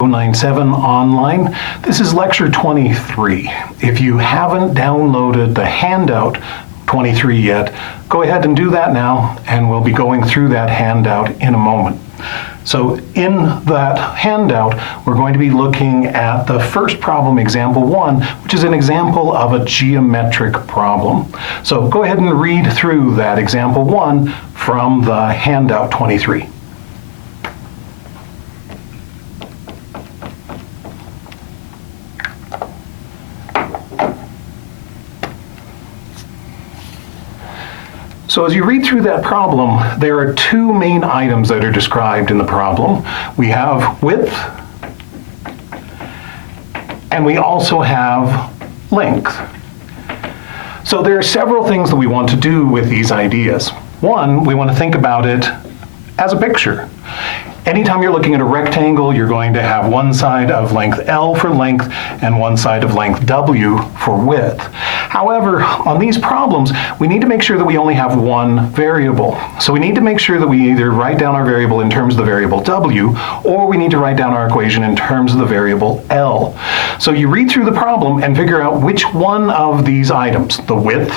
97 online. This is lecture 23. If you haven't downloaded the handout 23 yet, go ahead and do that now, and we'll be going through that handout in a moment. So in that handout, we're going to be looking at the first problem, example 1, which is an example of a geometric problem. So go ahead and read through that example 1 from the handout 23. So as you read through that problem, there are two main items that are described in the problem. We have width, and we also have length. So there are several things that we want to do with these ideas. One, we want to think about it as a picture. Anytime you're looking at a rectangle, you're going to have one side of length L for length and one side of length W for width. However, on these problems, we need to make sure that we only have one variable. So we need to make sure that we either write down our variable in terms of the variable W, or we need to write down our equation in terms of the variable L. So you read through the problem and figure out which one of these items, the width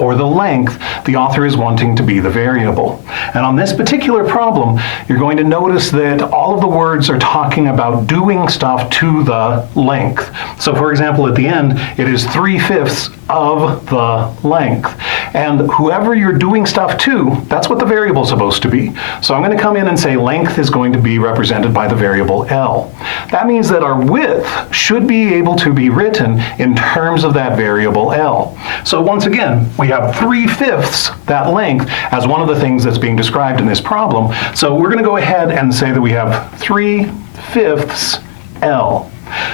or the length, the author is wanting to be the variable. And on this particular problem, you're going to notice that all of the words are talking about doing stuff to the length. So for example, at the end, it is 3/5 of the length. And whoever you're doing stuff to, that's what the variable is supposed to be. So I'm going to come in and say length is going to be represented by the variable L. That means that our width should be able to be written in terms of that variable L. So once again, we have 3/5 that length as one of the things that's being described in this problem. So we're going to go ahead and say that we have 3/5 L.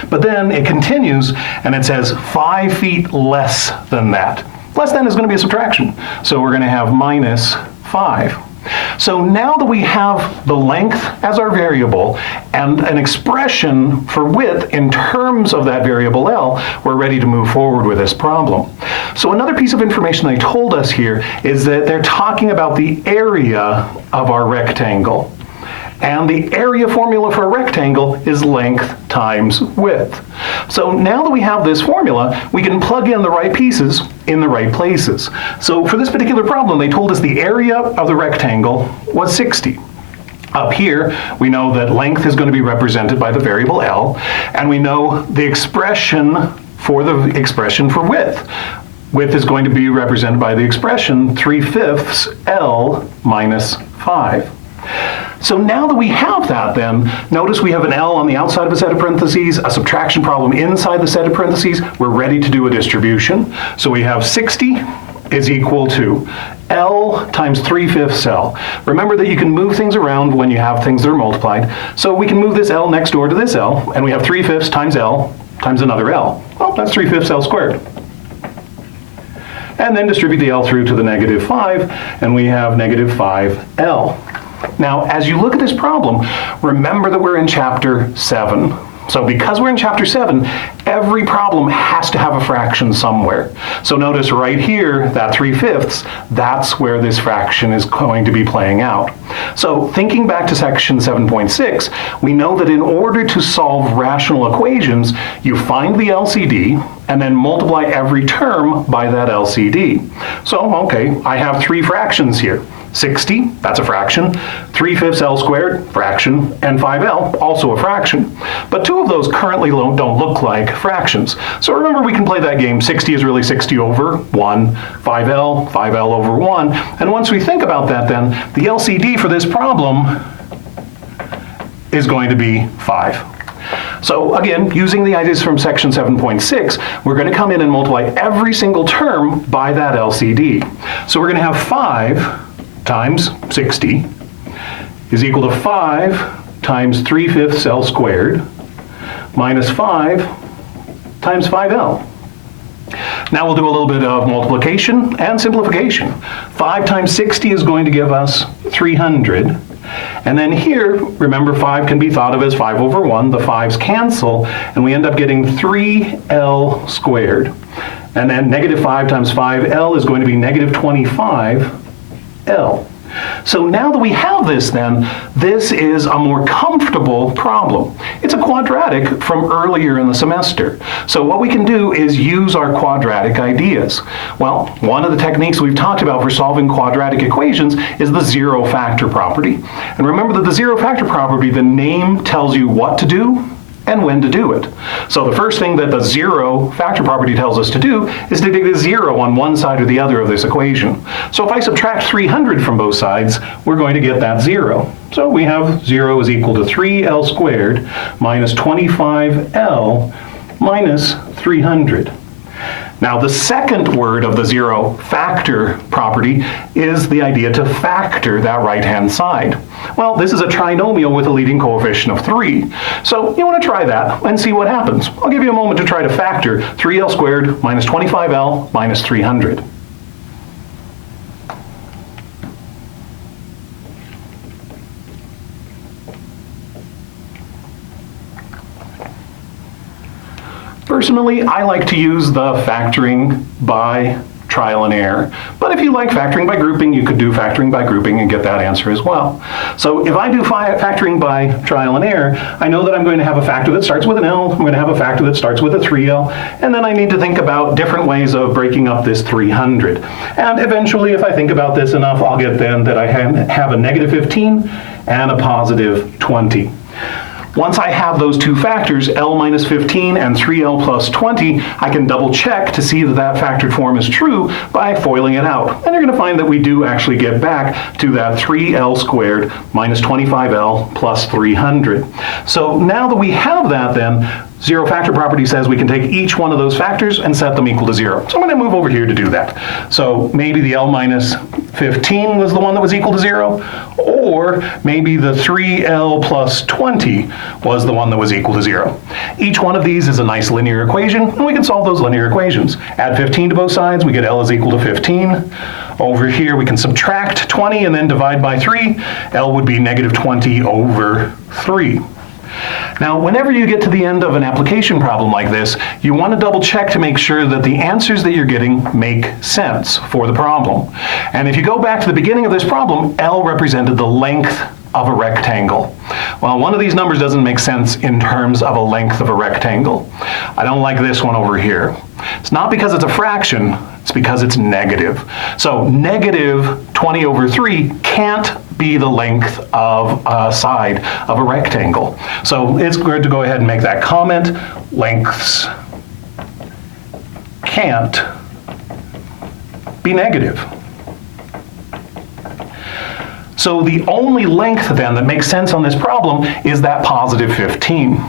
But then it continues and it says 5 feet less than that. Less than is going to be a subtraction. So we're going to have minus 5. So now that we have the length as our variable and an expression for width in terms of that variable L, we're ready to move forward with this problem. So another piece of information they told us here is that they're talking about the area of our rectangle. And the area formula for a rectangle is length times width. So now that we have this formula, we can plug in the right pieces in the right places. So for this particular problem, they told us the area of the rectangle was 60. Up here, we know that length is going to be represented by the variable L, and we know the expression for width. Width is going to be represented by the expression 3/5 L minus 5. So now that we have that then, notice we have an L on the outside of a set of parentheses, a subtraction problem inside the set of parentheses. We're ready to do a distribution. So we have 60 is equal to L times 3/5 L. Remember that you can move things around when you have things that are multiplied. So we can move this L next door to this L, and we have 3/5 times L times another L. Well, that's 3/5 L squared. And then distribute the L through to the negative 5, and we have negative 5L. Now, as you look at this problem, remember that we're in chapter 7. So because we're in chapter 7, every problem has to have a fraction somewhere. So notice right here, that 3/5, that's where this fraction is going to be playing out. So thinking back to section 7.6, we know that in order to solve rational equations, you find the LCD and then multiply every term by that LCD. So, okay, I have three fractions here. 60, that's a fraction, 3/5 L squared, fraction, and 5L, also a fraction. But two of those currently don't look like fractions. So remember, we can play that game. 60 is really 60 over 1, 5L over 1. And once we think about that then, the LCD for this problem is going to be 5. So again, using the ideas from section 7.6, we're going to come in and multiply every single term by that LCD. So we're going to have 5 times 60 is equal to 5 times 3/5 L squared minus 5 times 5L. Now we'll do a little bit of multiplication and simplification. 5 times 60 is going to give us 300. And then here, remember 5 can be thought of as 5 over 1. The 5's cancel, and we end up getting 3L squared. And then negative 5 times 5L is going to be negative 25L. So now that we have this then, this is a more comfortable problem. It's a quadratic from earlier in the semester. So what we can do is use our quadratic ideas. Well, one of the techniques we've talked about for solving quadratic equations is the zero factor property. And remember that the zero factor property, the name tells you what to do and when to do it. So the first thing that the zero factor property tells us to do is to take a zero on one side or the other of this equation. So if I subtract 300 from both sides, we're going to get that zero. So we have 0 is equal to 3L squared minus 25L minus 300. Now, the second word of the zero factor property is the idea to factor that right-hand side. Well, this is a trinomial with a leading coefficient of 3. So you want to try that and see what happens. I'll give you a moment to try to factor 3L squared minus 25L minus 300. Personally, I like to use the factoring by trial and error. But if you like factoring by grouping, you could do factoring by grouping and get that answer as well. So if I do factoring by trial and error, I know that I'm going to have a factor that starts with an L, I'm going to have a factor that starts with a 3L, and then I need to think about different ways of breaking up this 300. And eventually, if I think about this enough, I'll get then that I have a negative 15 and a positive 20. Once I have those two factors, L minus 15 and 3L plus 20, I can double check to see that that factored form is true by foiling it out. And you're going to find that we do actually get back to that 3L squared minus 25L plus 300. So now that we have that then, zero factor property says we can take each one of those factors and set them equal to 0. So I'm going to move over here to do that. So maybe the L minus 15 was the one that was equal to 0, or maybe the 3L plus 20 was the one that was equal to 0. Each one of these is a nice linear equation, and we can solve those linear equations. Add 15 to both sides, we get L is equal to 15. Over here, we can subtract 20 and then divide by 3. L would be negative 20 over 3. Now, whenever you get to the end of an application problem like this, you want to double check to make sure that the answers that you're getting make sense for the problem. And if you go back to the beginning of this problem, L represented the length of a rectangle. Well, one of these numbers doesn't make sense in terms of a length of a rectangle. I don't like this one over here. It's not because it's a fraction, it's because it's negative. So negative 20 over 3 can't be the length of a side of a rectangle. So it's good to go ahead and make that comment. Lengths can't be negative. So the only length then that makes sense on this problem is that positive 15.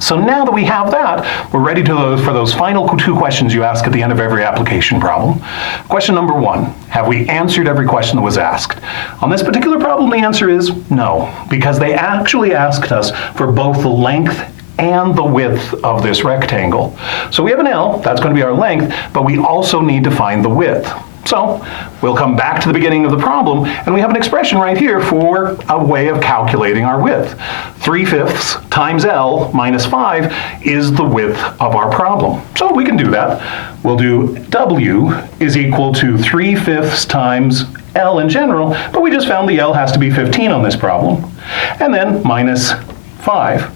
So now that we have that, we're ready for those final two questions you ask at the end of every application problem. Question number 1, have we answered every question that was asked? On this particular problem, the answer is no, because they actually asked us for both the length and the width of this rectangle. So we have an L, that's going to be our length, but we also need to find the width. So we'll come back to the beginning of the problem, and we have an expression right here for a way of calculating our width. 3/5 times L minus 5 is the width of our problem. So we can do that. We'll do W is equal to 3/5 times L in general, but we just found the L has to be 15 on this problem. And then minus 5.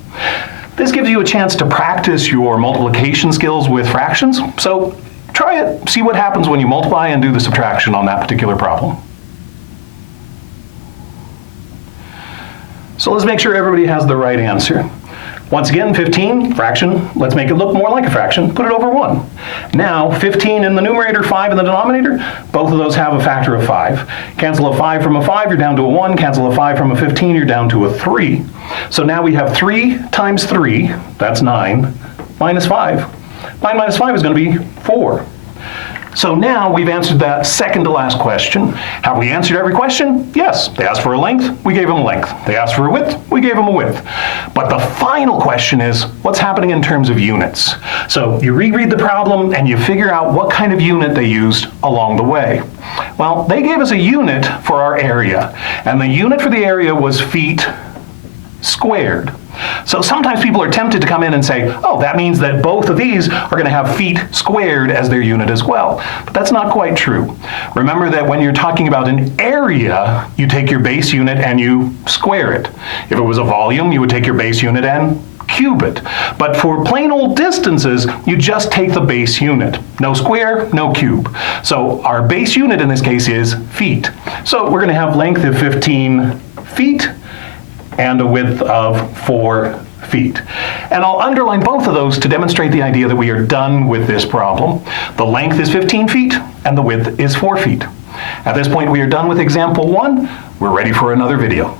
This gives you a chance to practice your multiplication skills with fractions. So try it, see what happens when you multiply and do the subtraction on that particular problem. So let's make sure everybody has the right answer. Once again, 15, fraction, let's make it look more like a fraction, put it over 1. Now, 15 in the numerator, 5 in the denominator, both of those have a factor of 5. Cancel a 5 from a 5, you're down to a 1. Cancel a 5 from a 15, you're down to a 3. So now we have 3 times 3, that's 9, minus 5. 9 minus 5 is going to be 4. So now we've answered that second to last question. Have we answered every question? Yes. They asked for a length, we gave them a length. They asked for a width, we gave them a width. But the final question is, what's happening in terms of units? So you reread the problem and you figure out what kind of unit they used along the way. Well, they gave us a unit for our area, and the unit for the area was feet squared. So sometimes people are tempted to come in and say, oh, that means that both of these are going to have feet squared as their unit as well. But that's not quite true. Remember that when you're talking about an area, you take your base unit and you square it. If it was a volume, you would take your base unit and cube it. But for plain old distances, you just take the base unit. No square, no cube. So our base unit in this case is feet. So we're going to have length of 15 feet and a width of 4 feet. And I'll underline both of those to demonstrate the idea that we are done with this problem. The length is 15 feet and the width is 4 feet. At this point, we are done with example 1. We're ready for another video.